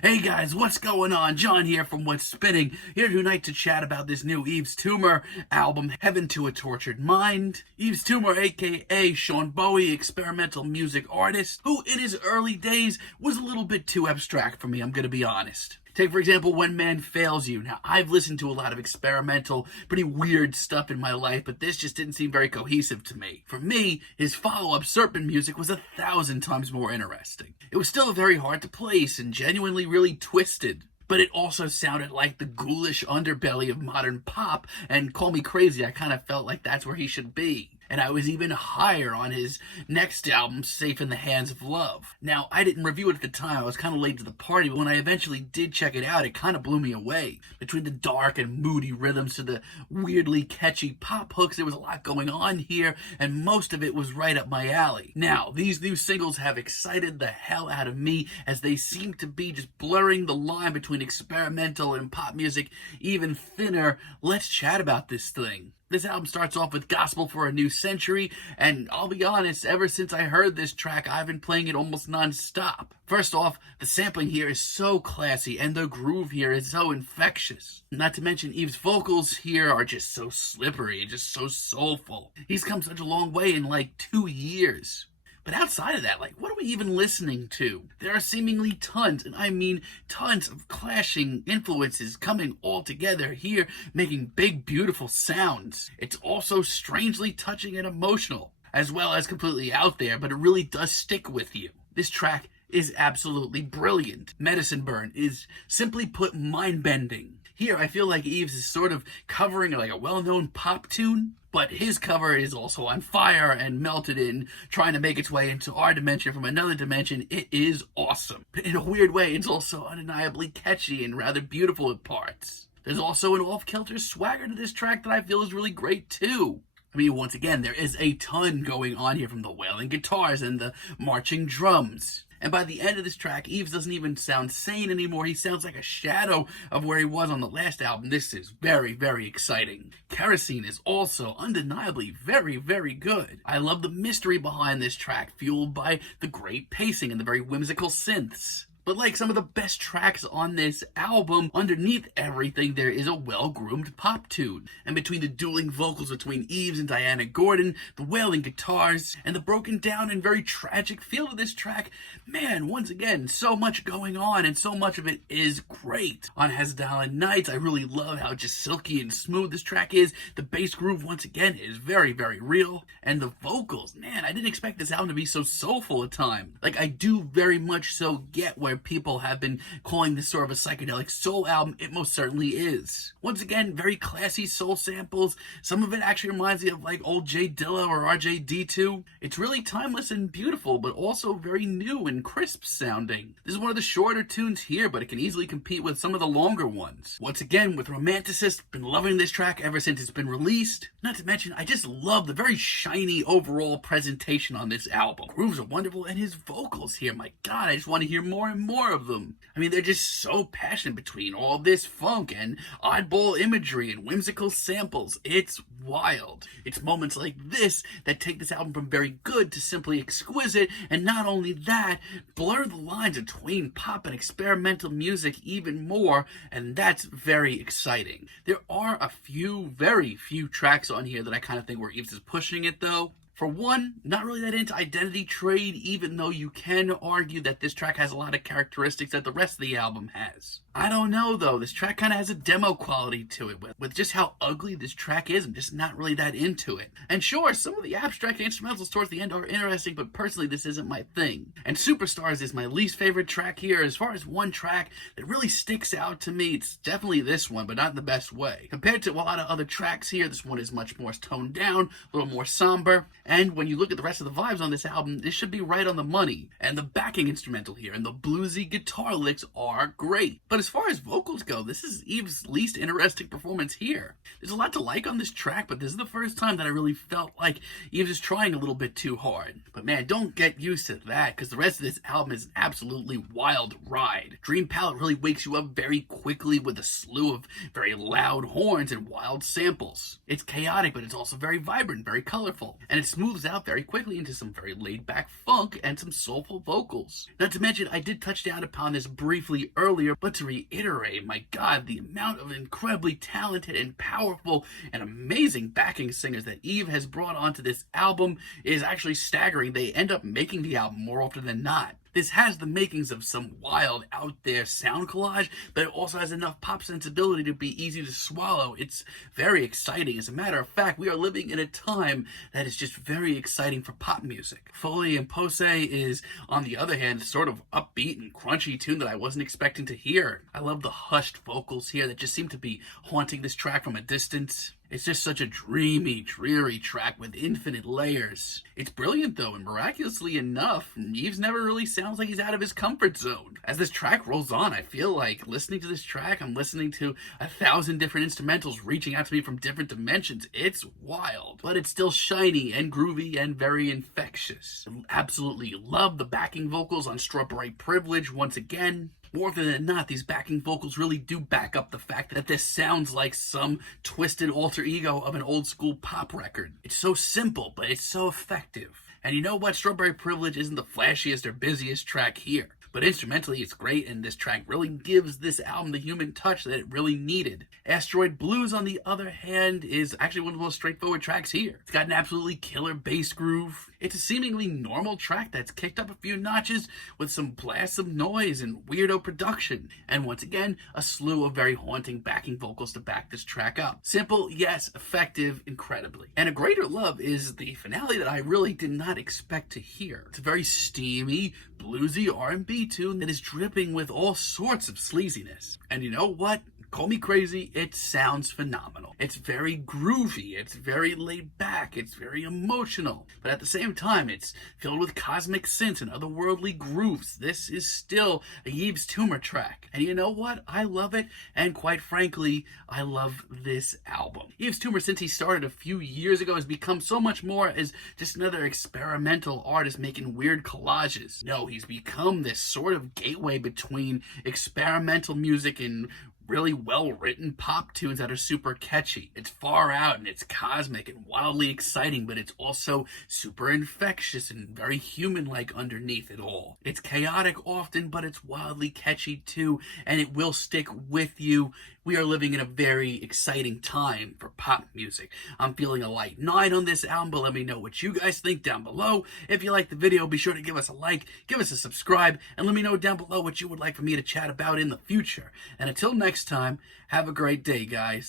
Hey guys, what's going on? John here from What's Spinning, here tonight to chat about this new Yves Tumor album, Heaven to a Tortured Mind. Yves Tumor, aka Sean Bowie, experimental music artist, who in his early days was a little bit too abstract for me, I'm gonna be honest. Take, for example, When Man Fails You. Now, I've listened to a lot of experimental, pretty weird stuff in my life, but this just didn't seem very cohesive to me. For me, his follow-up Serpent music was 1,000 times more interesting. It was still very hard to place and genuinely really twisted, but it also sounded like the ghoulish underbelly of modern pop, and call me crazy, I kind of felt like that's where he should be. And I was even higher on his next album, Safe in the Hands of Love. Now, I didn't review it at the time, I was kind of late to the party, but when I eventually did check it out, it kind of blew me away. Between the dark and moody rhythms to the weirdly catchy pop hooks, there was a lot going on here, and most of it was right up my alley. Now, these new singles have excited the hell out of me, as they seem to be just blurring the line between experimental and pop music even thinner. Let's chat about this thing. This album starts off with Gospel for a New Century, and I'll be honest, ever since I heard this track, I've been playing it almost non-stop. First off, the sampling here is so classy, and the groove here is so infectious. Not to mention, Yves' vocals here are just so slippery and just so soulful. He's come such a long way in like 2 years. But outside of that, what are we even listening to? There are seemingly tons, and I mean tons of clashing influences coming all together here, making big, beautiful sounds. It's also strangely touching and emotional, as well as completely out there, but it really does stick with you. This track is absolutely brilliant. Medicine Burn is, simply put, mind-bending. Here, I feel like Yves is sort of covering like a well-known pop tune, but his cover is also on fire and melted in, trying to make its way into our dimension from another dimension. It is awesome. But in a weird way, it's also undeniably catchy and rather beautiful at parts. There's also an off-kilter swagger to this track that I feel is really great too. I mean, once again, there is a ton going on here, from the wailing guitars and the marching drums. And by the end of this track, Yves doesn't even sound sane anymore. He sounds like a shadow of where he was on the last album. This is very, very exciting. Kerosene is also undeniably very, very good. I love the mystery behind this track, fueled by the great pacing and the very whimsical synths. But like some of the best tracks on this album, underneath everything there is a well-groomed pop tune. And between the dueling vocals between Yves and Diana Gordon, the wailing guitars, and the broken down and very tragic feel of this track, man, once again, so much going on, and so much of it is great. On Hasdallen Nights, I really love how just silky and smooth this track is. The bass groove, once again, is very, very real. And the vocals, man, I didn't expect this album to be so soulful at times. I do very much so get where people have been calling this sort of a psychedelic soul album. It most certainly is. Once again, very classy soul samples. Some of it actually reminds me of old J Dilla or RJD2. It's really timeless and beautiful, but also very new and crisp sounding. This is one of the shorter tunes here, but it can easily compete with some of the longer ones. Once again, with Romanticist, been loving this track ever since it's been released. Not to mention, I just love the very shiny overall presentation on this album. Grooves are wonderful, and his vocals here, my god, I just want to hear more and more of them. I mean, they're just so passionate between all this funk and oddball imagery and whimsical samples. It's wild. It's moments like this that take this album from very good to simply exquisite, and not only that, blur the lines between pop and experimental music even more, and that's very exciting. There are a few, very few tracks on here that I kind of think where Yves is pushing it though. For one, not really that into Identity Trade, even though you can argue that this track has a lot of characteristics that the rest of the album has. I don't know though, this track kind of has a demo quality to it, with just how ugly this track is. I'm just not really that into it. And sure, some of the abstract instrumentals towards the end are interesting, but personally this isn't my thing. And Superstars is my least favorite track here. As far as one track that really sticks out to me, it's definitely this one, but not in the best way. Compared to a lot of other tracks here, this one is much more toned down, a little more somber. And when you look at the rest of the vibes on this album, this should be right on the money. And the backing instrumental here and the bluesy guitar licks are great. But as far as vocals go, this is Yves' least interesting performance here. There's a lot to like on this track, but this is the first time that I really felt like Yves is trying a little bit too hard. But man, don't get used to that, because the rest of this album is an absolutely wild ride. Dream Palette really wakes you up very quickly with a slew of very loud horns and wild samples. It's chaotic, but it's also very vibrant, very colorful. And it's smooths out very quickly into some very laid-back funk and some soulful vocals. Not to mention, I did touch down upon this briefly earlier, but to reiterate, my God, the amount of incredibly talented and powerful and amazing backing singers that Yves has brought onto this album is actually staggering. They end up making the album more often than not. This has the makings of some wild, out there sound collage, but it also has enough pop sensibility to be easy to swallow. It's very exciting. As a matter of fact, we are living in a time that is just very exciting for pop music. Folie and Imposée is, on the other hand, sort of upbeat and crunchy tune that I wasn't expecting to hear. I love the hushed vocals here that just seem to be haunting this track from a distance. It's just such a dreamy, dreary track with infinite layers. It's brilliant though, and miraculously enough, Yves never really sounds like he's out of his comfort zone. As this track rolls on, I feel like listening to this track, I'm listening to 1,000 different instrumentals reaching out to me from different dimensions. It's wild, but it's still shiny and groovy and very infectious. Absolutely love the backing vocals on Strawberry Privilege once again. More often than not, these backing vocals really do back up the fact that this sounds like some twisted alter ego of an old school pop record. It's so simple, but it's so effective. And you know what? Strawberry Privilege isn't the flashiest or busiest track here, but instrumentally it's great, and this track really gives this album the human touch that it really needed. Asteroid Blues, on the other hand, is actually one of the most straightforward tracks here. It's got an absolutely killer bass groove. It's a seemingly normal track that's kicked up a few notches with some blasts of noise and weirdo production. And once again, a slew of very haunting backing vocals to back this track up. Simple, yes, effective, incredibly. And a greater love is the finale that I really did not expect to hear. It's a very steamy, bluesy R&B tune that is dripping with all sorts of sleaziness. And you know what? Call me crazy, it sounds phenomenal. It's very groovy, it's very laid back, it's very emotional, but at the same time, it's filled with cosmic synths and otherworldly grooves. This is still a Yves Tumor track. And you know what? I love it, and quite frankly, I love this album. Yves Tumor, since he started a few years ago, has become so much more as just another experimental artist making weird collages. No, he's become this sort of gateway between experimental music and really well-written pop tunes that are super catchy. It's far out and it's cosmic and wildly exciting, but it's also super infectious and very human-like underneath it all. It's chaotic often, but it's wildly catchy too, and it will stick with you. We are living in a very exciting time for pop music. I'm feeling a light 9 on this album, but let me know what you guys think down below. If you liked the video, be sure to give us a like, give us a subscribe, and let me know down below what you would like for me to chat about in the future. And until next time, have a great day, guys.